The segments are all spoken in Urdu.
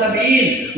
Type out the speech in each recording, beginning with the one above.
70,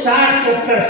60-70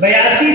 82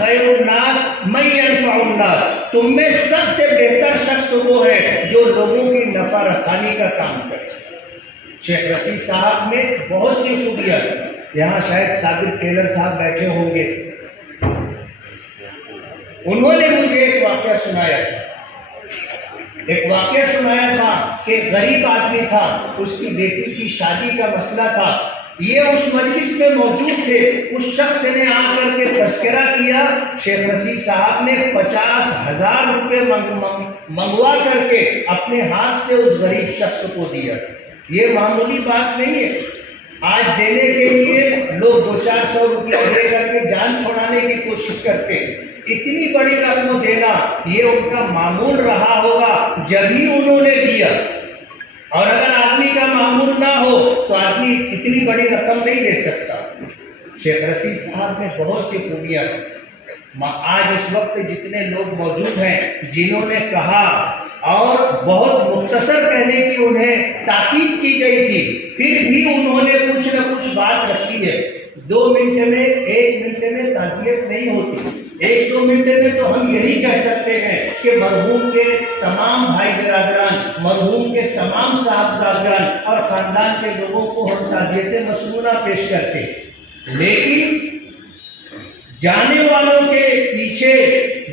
خیر الناس من ينفع الناس، تم میں سب سے بہتر شخص وہ ہے جو لوگوں کی نفع رسانی کا کام کرے۔ شیخ رشید صاحب میں بہت سی خوبیاں ہیں، یہاں شاید ثابت ٹیلر صاحب بیٹھے ہوں گے، انہوں نے مجھے ایک واقعہ سنایا تھا کہ ایک غریب آدمی تھا، اس کی بیٹی کی شادی کا مسئلہ تھا، یہ اس مجلس میں موجود تھے، اس شخص نے آ کر کے تذکرہ کیا، شیخ رشید صاحب نے 50,000 روپے منگوا کر کے اپنے ہاتھ سے اس غریب شخص کو دیا۔ یہ معمولی بات نہیں ہے، آج دینے کے لیے لوگ 200-400 روپے دے کر کے جان چھڑانے کی کوشش کرتے ہیں، اتنی بڑی رقم دینا یہ ان کا معمول رہا ہوگا جب ہی انہوں نے دیا، اور اگر آدمی کا معمول نہ ہو تو آدمی اتنی بڑی رقم نہیں دے سکتا۔ شیخ رشید صاحب نے بہت سی خوبیاں، آج اس وقت جتنے لوگ موجود ہیں جنہوں نے کہا اور بہت مختصر کہنے کی انہیں تاکید کی گئی تھی، پھر بھی انہوں نے کچھ نہ کچھ بات رکھی ہے۔ 2 منٹ میں 1 منٹ میں تعزیت نہیں ہوتی، 1-2 منٹ میں تو ہم یہی کہہ سکتے ہیں کہ مرحوم کے تمام بھائی برادران، مرحوم کے تمام صاحبزادگان اور خاندان کے لوگوں کو ہم تعزیت مسنونہ پیش کرتے ہیں، لیکن جانے والوں کے پیچھے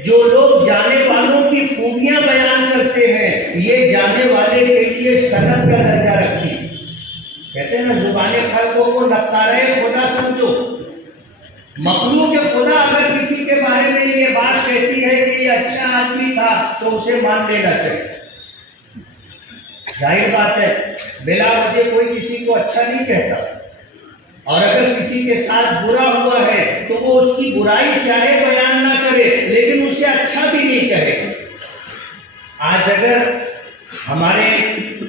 جو لوگ جانے والوں کی خوبیاں بیان کرتے ہیں، یہ جانے والے کے لیے سند کا درجہ رکھتی ہے۔ کہتے ہیں نا، زبان خلقوں کو نقارہ خدا سمجھو۔ مخلوق خدا اگر کسی کے بارے میں یہ بات کہتی ہے کہ یہ اچھا آدمی تھا تو اسے مان لینا چاہیے۔ ظاہر بات ہے، بلا وجہ کوئی کسی کو اچھا نہیں کہتا، اور اگر کسی کے ساتھ برا ہوا ہے تو وہ اس کی برائی چاہے بیان نہ کرے لیکن اسے اچھا بھی نہیں کہے۔ آج اگر ہمارے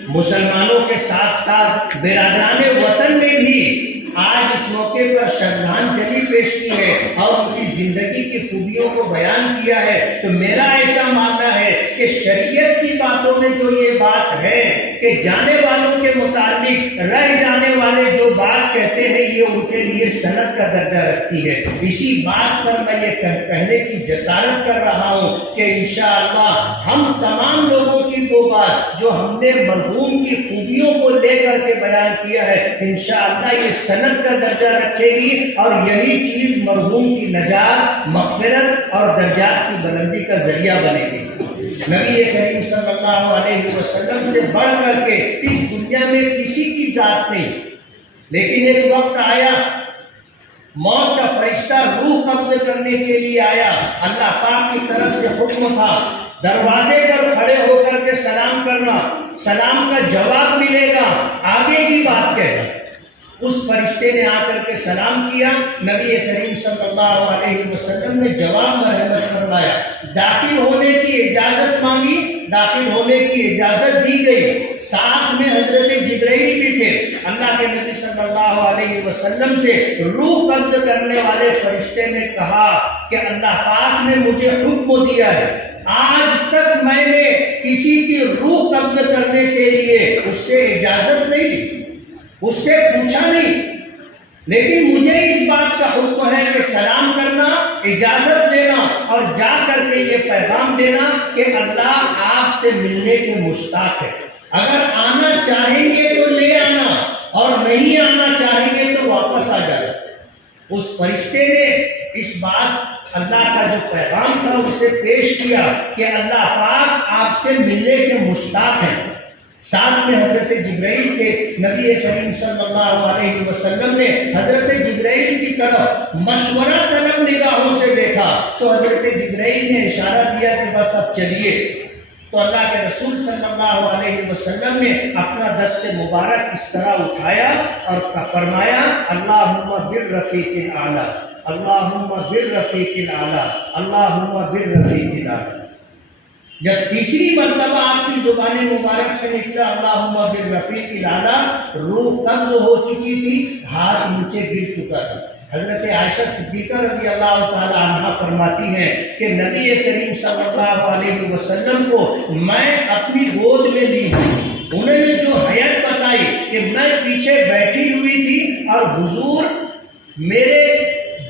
مسلمانوں کے ساتھ ساتھ برادران وطن نے بھی آج اس موقع پر شردھانجلی پیش کی ہے اور ان کی زندگی کی خوبیوں کو بیان کیا ہے، تو میرا ایسا ماننا ہے کہ شریعت کی باتوں میں جو یہ بات ہے کہ جانے والوں کے متعلق رہ جانے والے جو بات کہتے ہیں یہ ان کے لیے سند کا درجہ رکھتی ہے۔ اسی بات پر میں یہ کہنے کی جسارت کر رہا ہوں کہ انشاءاللہ ہم تمام لوگوں کی وہ بات جو ہم نے مرحوم کی خوبیوں کو لے کر کے بیان کیا ہے، انشاءاللہ یہ سند کا درجہ رکھے گی، اور یہی چیز مرحوم کی نجات، مغفرت اور درجات کی بلندی کا ذریعہ بنے گی۔ نبی کریم صلی اللہ علیہ وسلم سے بڑھ کر کے اس دنیا میں کسی کی ذات نہیں، لیکن ایک وقت آیا موت کا فرشتہ روح قبض کرنے کے لیے آیا، اللہ پاک کی طرف سے حکم تھا دروازے پر کھڑے ہو کر کے سلام کرنا، سلام کا جواب ملے گا، آگے کی بات کہنا۔ اس فرشتے نے آ کر کے سلام کیا، نبی کریم صلی اللہ علیہ وسلم نے جواب مرحمت فرمایا، داخل ہونے کی اجازت مانگی، داخل ہونے کی اجازت دی گئی، ساتھ میں حضرت جبرائیل بھی تھے۔ اللہ کے نبی صلی اللہ علیہ وسلم سے روح قبض کرنے والے فرشتے نے کہا کہ اللہ پاک نے مجھے حکم دیا ہے، آج تک میں نے کسی کی روح قبض کرنے کے لیے اس سے اجازت نہیں لی، اس سے پوچھا نہیں، لیکن مجھے اس بات کا حکم ہے کہ سلام کرنا، اجازت لینا اور جا کر کے یہ پیغام دینا کہ اللہ آپ سے ملنے کے مشتاق ہے، اگر آنا چاہیں گے تو لے آنا اور نہیں آنا چاہیں گے تو واپس آ جانا۔ اس فرشتے نے اس بات اللہ کا جو پیغام تھا اسے پیش کیا کہ اللہ پاک آپ سے ملنے کے مشتاق ہیں۔ ساتھ میں حضرت جبرائیل کے نبی کریم صلی اللہ علیہ وسلم نے حضرت جبرائیل کی طرف مشورہ طلب نگاہوں سے دیکھا تو حضرت جبرائیل نے اشارہ دیا کہ بس اب چلیے، تو اللہ کے رسول صلی اللہ علیہ وسلم نے اپنا دست مبارک اس طرح اٹھایا اور فرمایا اللہم بالرفیق الاعلی، اللہم بالرفیق الاعلی، اللہم بالرفیق الاعلی۔ جب تیسری مرتبہ آپ کی زبان مبارک سے نکلا اللہم بالرفیق الاعلی، روح قبض ہو چکی تھی، ہاتھ نیچے گر چکا تھا۔ حضرت عائشہ صدیقہ رضی اللہ تعالی عنہ فرماتی ہیں کہ نبی کریم صلی اللہ علیہ وسلم کو میں اپنی گود میں لی، انہوں نے جو حیت بتائی کہ میں پیچھے بیٹھی ہوئی تھی اور حضور میرے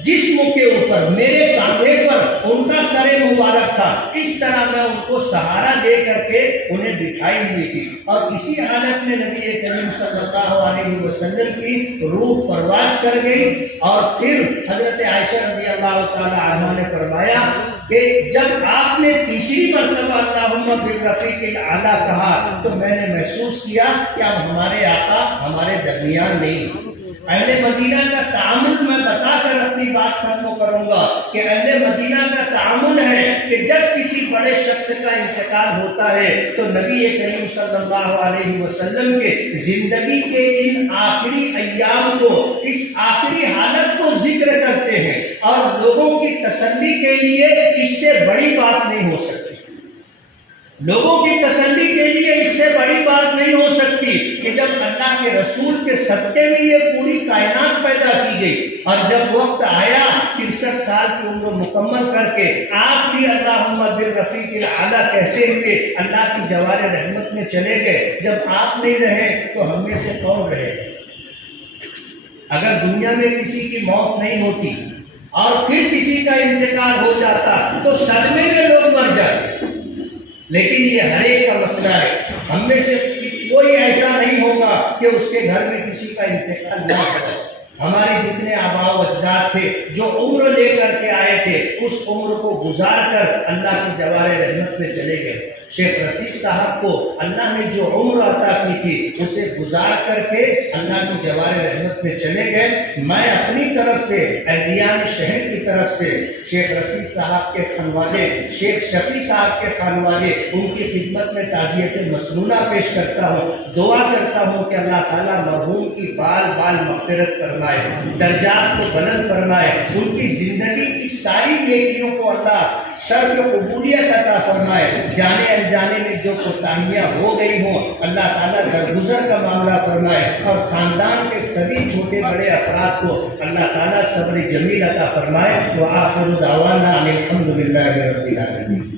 جسم کے اوپر میرے کاندھے پر ان کا سر مبارک تھا، اس طرح میں ان کو سہارا دے کر کے انہیں بٹھائی ہوئی تھی، اور اسی حالت میں نبی کریم صلی اللہ علیہ وسلم کی روح پرواز کر گئی، اور پھر حضرت عائشہ رضی اللہ تعالی عنہا نے فرمایا کہ جب آپ نے تیسری مرتبہ اللہم بالرفیق الاعلی کہا تو میں نے محسوس کیا کہ اب ہمارے آقا ہمارے درمیان نہیں۔ اہل مدینہ کا تعامل میں بتا کر اپنی بات ختم کروں گا کہ اہل مدینہ کا تعامل ہے کہ جب کسی بڑے شخص کا انتقال ہوتا ہے تو نبی کریم صلی اللہ علیہ وسلم کے زندگی کے ان آخری ایام کو، اس آخری حالت کو ذکر کرتے ہیں، اور لوگوں کی تسلی کے لیے اس سے بڑی بات نہیں ہو سکتی، لوگوں کی تسلی کے لیے اس سے بڑی بات نہیں ہو سکتی کہ جب اللہ کے رسول کے صدقے میں یہ پوری کائنات پیدا کی گئی، اور جب وقت آیا 63 سال کی عمر مکمل کر کے آپ بھی اللہم بالرفیق الاعلی کہتے ہوئے اللہ کی جوار رحمت میں چلے گئے۔ جب آپ نہیں رہے تو ہم میں سے کون رہے گا؟ اگر دنیا میں کسی کی موت نہیں ہوتی اور پھر کسی کا انتقال ہو جاتا تو صدمے میں لوگ مر جاتے، لیکن یہ ہر ایک کا مسئلہ ہے۔ ہم میں سے کوئی ایسا نہیں ہوگا کہ اس کے گھر میں کسی کا انتقال نہ ہو۔ ہمارے جتنے آباء و اجداد تھے جو عمر لے کر کے آئے تھے، اس عمر کو گزار کر اللہ کی جوار رحمت میں چلے گئے۔ شیخ رشید صاحب کو اللہ نے جو عمر عطا کی تھی اسے گزار کر کے اللہ کی جوار رحمت میں چلے گئے۔ میں اپنی طرف سے، اہلیان شہر کی طرف سے شیخ رشید صاحب کے خانوادے، شیخ شفیع صاحب کے خانوادے، ان کی خدمت میں تعزیت مسنونہ پیش کرتا ہوں، دعا کرتا ہوں کہ اللہ تعالیٰ مرحوم کی بال بال مغفرت فرمائے، درجات کو بلند فرمائے، ان کی زندگی کی ساری نیکیوں کو اللہ شرف قبولیت عطا فرمائے، جانے انجانے میں جو کوتاہیاں ہو گئی ہوں اللہ تعالیٰ درگزر کا معاملہ فرمائے، اور خاندان کے سبھی چھوٹے بڑے افراد کو اللہ تعالیٰ صبر جمیل عطا فرمائے۔ وآخر دعوانا الحمد للہ رب العالمین۔